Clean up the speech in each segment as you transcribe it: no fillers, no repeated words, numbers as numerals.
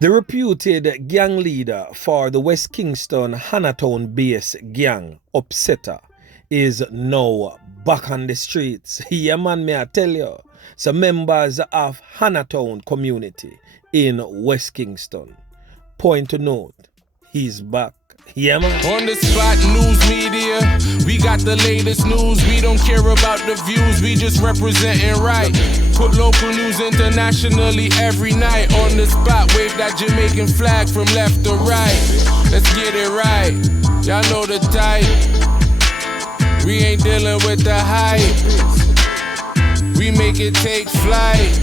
The reputed gang leader for the West Kingston Hannatown-based gang, UpSetter, is now back on the streets. Yeah man, may I tell you. So members of Hannatown community in West Kingston, point to note, he's back. Yeah man. On the spot news media, we got the latest news. We don't care about the views, we just representing right. Put local news internationally every night. On the spot, wave that Jamaican flag from left to right. Let's get it right, y'all know the type. We ain't dealing with the hype, we make it take flight.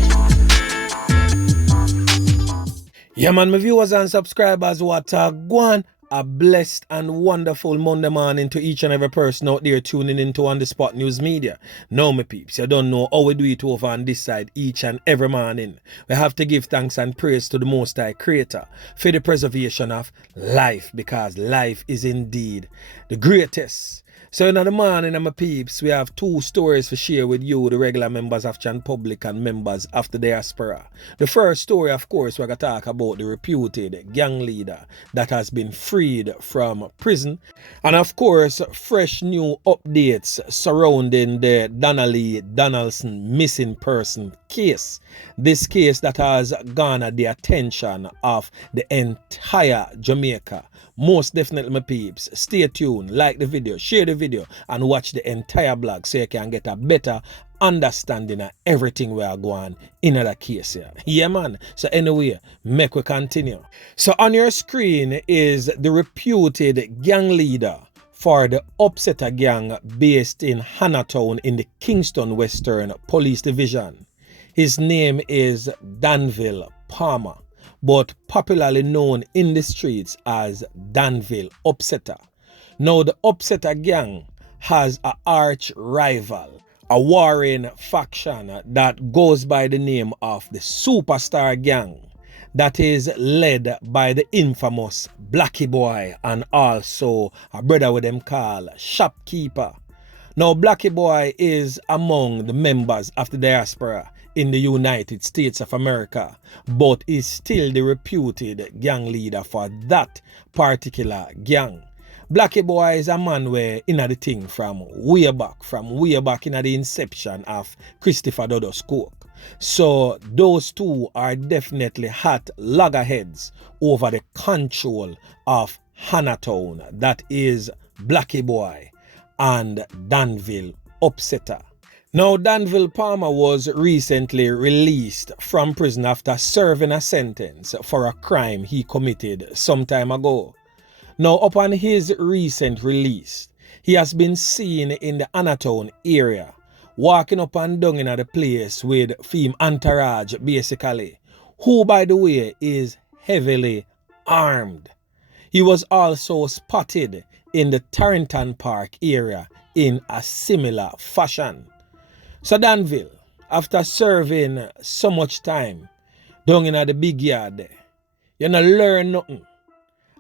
Yeah man, my viewers and subscribers, what a guan. A blessed and wonderful Monday morning to each and every person out there tuning into On The Spot News Media. Now, my peeps, you don't know how we do it over on this side each and every morning. We have to give thanks and praise to the Most High Creator for the preservation of life, because life is indeed the greatest. So in the morning, my peeps, we have two stories to share with you, the regular members of Chan Public and members of the diaspora. The first story, of course, we're going to talk about the reputed gang leader that has been freed from prison. And of course, fresh new updates surrounding the Donnelly Donaldson missing person case. This case that has garnered the attention of the entire Jamaica. Most definitely, my peeps, stay tuned, like the video, share the video, and watch the entire blog so you can get a better understanding of everything we are going in that case here. Yeah, man. So anyway, make we continue. So on your screen is the reputed gang leader for the UpSetter gang based in Hannatown in the Kingston Western Police Division. His name is Danville Palmer, but popularly known in the streets as Danville UpSetter. Now, the UpSetter gang has an arch rival, a warring faction that goes by the name of the Superstar Gang, that is led by the infamous Blackie Boy and also a brother with them called Shopkeeper. Now, Blackie Boy is among the members of the diaspora in the United States of America, but is still the reputed gang leader for that particular gang. Blackie Boy is a man where in the thing from way back in the inception of Christopher Dodd's Coke. So those two are definitely hot loggerheads over the control of Hannatown, that is Blackie Boy and Danville UpSetter. Now, Danville Palmer was recently released from prison after serving a sentence for a crime he committed some time ago. Now, upon his recent release, he has been seen in the Hannatown area, walking up and down in the place with Femme Entourage, basically, who, by the way, is heavily armed. He was also spotted in the Tarrington Park area in a similar fashion. So Danville, after serving so much time down in the big yard there, you don't learn nothing.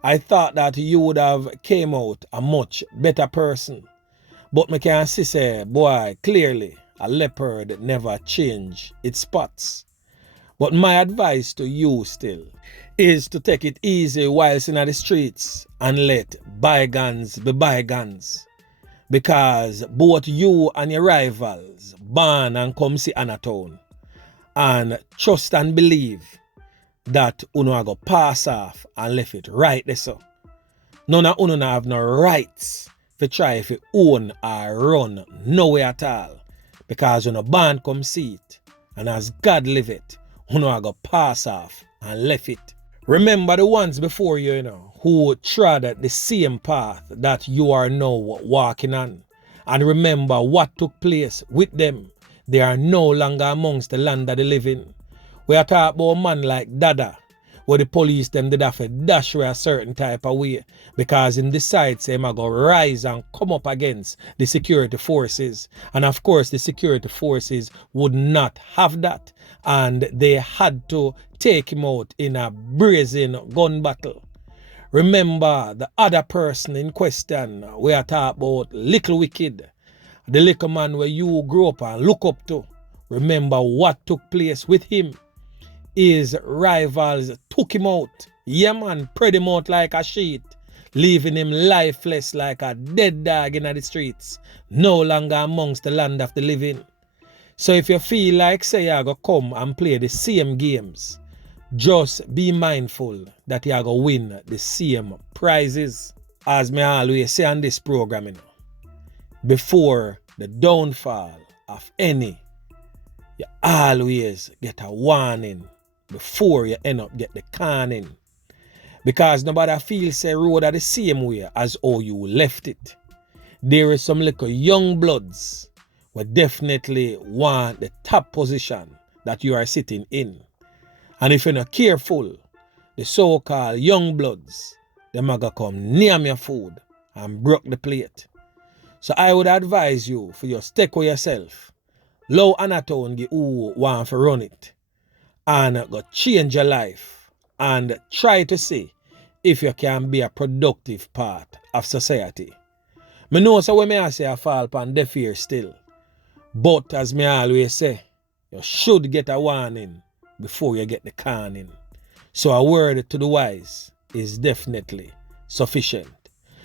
I thought that you would have came out a much better person. But me can see say, boy, clearly a leopard never change its spots. But my advice to you still is to take it easy whilst in the streets and let bygones be bygones. Because both you and your rivals born and come see Hannatown, and trust and believe that uno are go pass off and left it right there so. None of uno have no rights to try if you own or run nowhere at all. Because uno born come see it, and as God live it, uno are go pass off and left it. Remember the ones before you, who trod the same path that you are now walking on. And remember what took place with them. They are no longer amongst the land of the living. We are talking about a man like Dada, where the police them did have to dash away a certain type of way, because him decides him a go rise and come up against the security forces. And of course the security forces would not have that, and they had to take him out in a brazen gun battle. Remember the other person in question, we are talking about Little Wicked, the little man where you grew up and look up to. Remember what took place with him. his rivals took him out. Yeah, man, spread him out like a sheet, leaving him lifeless like a dead dog in the streets, no longer amongst the land of the living. So if you feel like say you're going to come and play the same games, just be mindful that you're going to win the same prizes. As me always say on this program, before the downfall of any, you always get a warning before you end up get the conning. Because nobody feels say road are the same way as how you left it. There is some little young bloods who definitely want the top position that you are sitting in. And if you're not careful, the so-called young bloods, they might come near your food and broke the plate. So I would advise you for your stick with yourself. Low anatone give who want to run it. And go change your life. And try to see if you can be a productive part of society. Me know so when I say I fall upon deaf ears still. But as me always say, you should get a warning before you get the conning. So a word to the wise is definitely sufficient.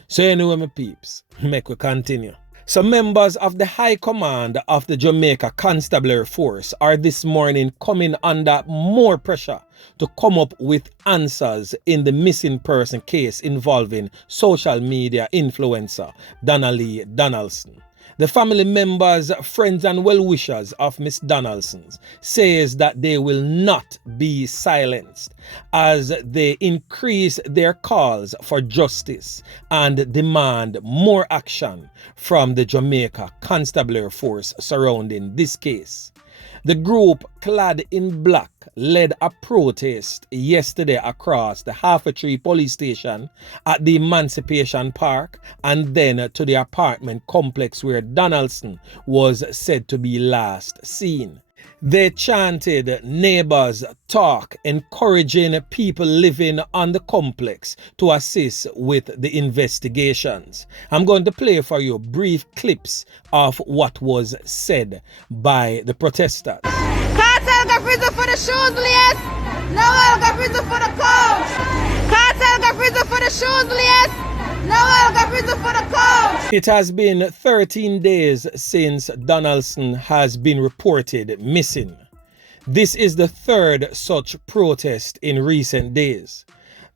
So anyway, my peeps, make we continue. So members of the High Command of the Jamaica Constabulary Force are this morning coming under more pressure to come up with answers in the missing person case involving social media influencer Donnelly Donaldson. The family members, friends and well-wishers of Miss Donaldson says that they will not be silenced as they increase their calls for justice and demand more action from the Jamaica Constabulary Force surrounding this case. The group, clad in black, led a protest yesterday across the Half-a-Tree police station at the Emancipation Park and then to the apartment complex where Donaldson was said to be last seen. They chanted neighbors talk, encouraging people living on the complex to assist with the investigations. I'm going to play for you brief clips of what was said by the protesters. Cartel got prison for the shoes, Lias. Noel got prison for the coach. Cartel got prison for the shoes, Lias. Noel got prison for the coach. It has been 13 days since Donaldson has been reported missing. This is the third such protest in recent days.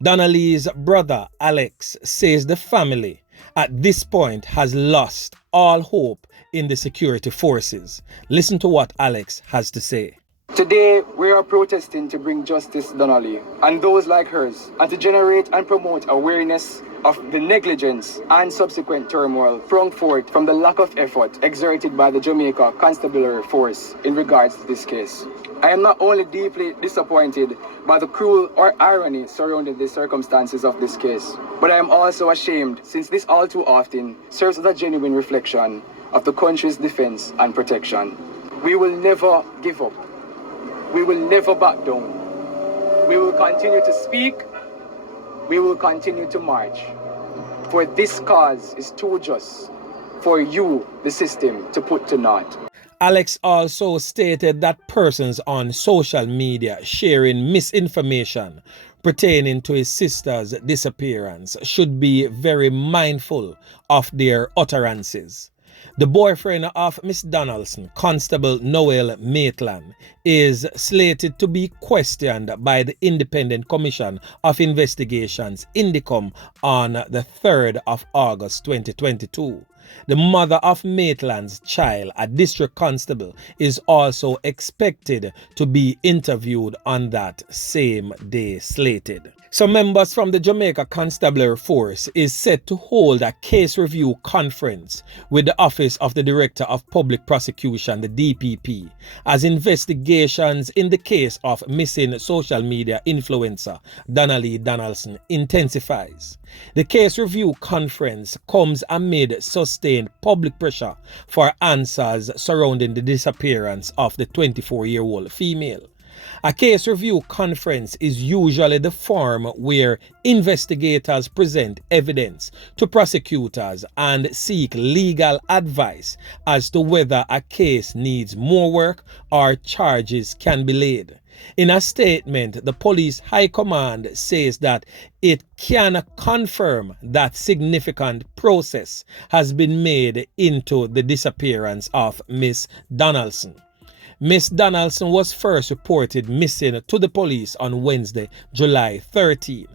Donnelly's brother Alex says the family at this point has lost all hope in the security forces. Listen to what Alex has to say. Today, we are protesting to bring justice to Donnelly and those like hers, and to generate and promote awareness of the negligence and subsequent turmoil sprung forth from the lack of effort exerted by the Jamaica Constabulary Force in regards to this case. I am not only deeply disappointed by the cruel or irony surrounding the circumstances of this case, but I am also ashamed since this all too often serves as a genuine reflection of the country's defense and protection. We will never give up. We will never back down. We will continue to speak. We will continue to march. For this cause is too just for you, the system, to put to naught. Alex also stated that persons on social media sharing misinformation pertaining to his sister's disappearance should be very mindful of their utterances. The boyfriend of Miss Donaldson, Constable Noel Maitland, is slated to be questioned by the Independent Commission of Investigations, INDICOM, on the 3rd of August 2022. The mother of Maitland's child, a district constable, is also expected to be interviewed on that same day slated. Some members from the Jamaica Constabulary Force is set to hold a case review conference with the Office of the Director of Public Prosecution, the DPP, as investigations in the case of missing social media influencer Donnelly Donaldson intensifies. The case review conference comes amid sustained public pressure for answers surrounding the disappearance of the 24-year-old female. A case review conference is usually the forum where investigators present evidence to prosecutors and seek legal advice as to whether a case needs more work or charges can be laid. In a statement, the police high command says that it can confirm that significant process has been made into the disappearance of Miss Donaldson. Miss Donaldson was first reported missing to the police on Wednesday, July 13.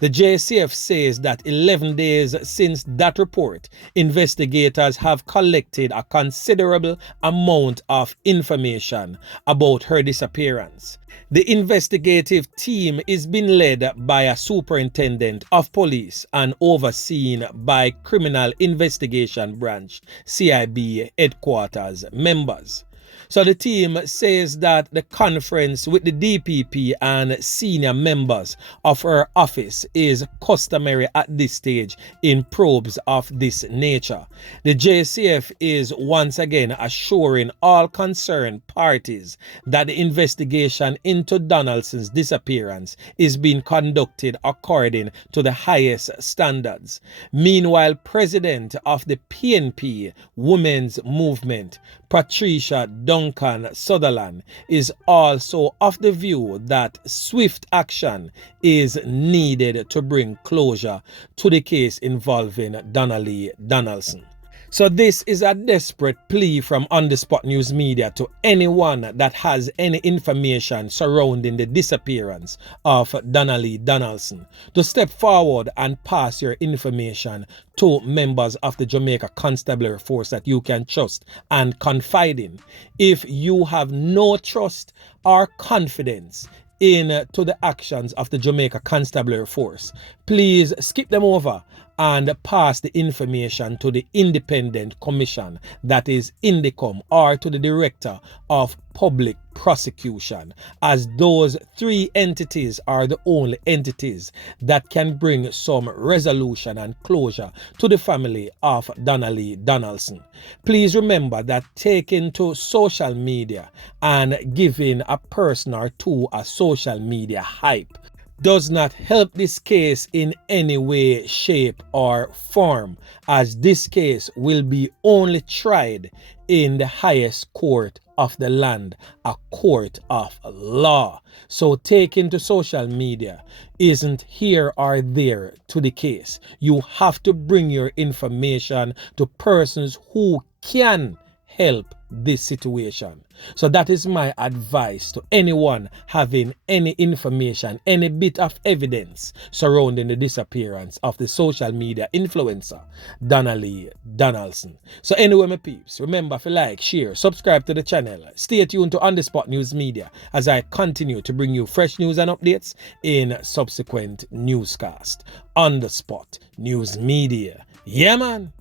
The JCF says that 11 days since that report, investigators have collected a considerable amount of information about her disappearance. The investigative team is being led by a superintendent of police and overseen by Criminal Investigation Branch CIB headquarters members. So the team says that the conference with the DPP and senior members of her office is customary at this stage in probes of this nature. The JCF is once again assuring all concerned parties that the investigation into Donaldson's disappearance is being conducted according to the highest standards. Meanwhile, President of the PNP Women's Movement, Patricia Duncan Sutherland, is also of the view that swift action is needed to bring closure to the case involving Donnelly Donaldson. So this is a desperate plea from On The Spot News Media to anyone that has any information surrounding the disappearance of Donnelly Donaldson to step forward and pass your information to members of the Jamaica Constabulary Force that you can trust and confide in. If you have no trust or confidence to the actions of the Jamaica Constabulary Force, please skip them over and pass the information to the independent commission, that is INDECOM, or to the Director of Public Prosecution, as those three entities are the only entities that can bring some resolution and closure to the family of Donnelly Donaldson. Please remember that taking to social media and giving a person or two a social media hype does not help this case in any way, shape, or form, as this case will be only tried in the highest court of the land, a court of law. So taking to social media isn't here or there to the case. You have to bring your information to persons who can help this situation. So that is my advice to anyone having any information, any bit of evidence surrounding the disappearance of the social media influencer Donnelly Donaldson. So anyway, my peeps, remember to like, share, subscribe to the channel. Stay tuned to On The Spot News Media as I continue to bring you fresh news and updates in subsequent newscast. On The Spot News Media. Yeah, man.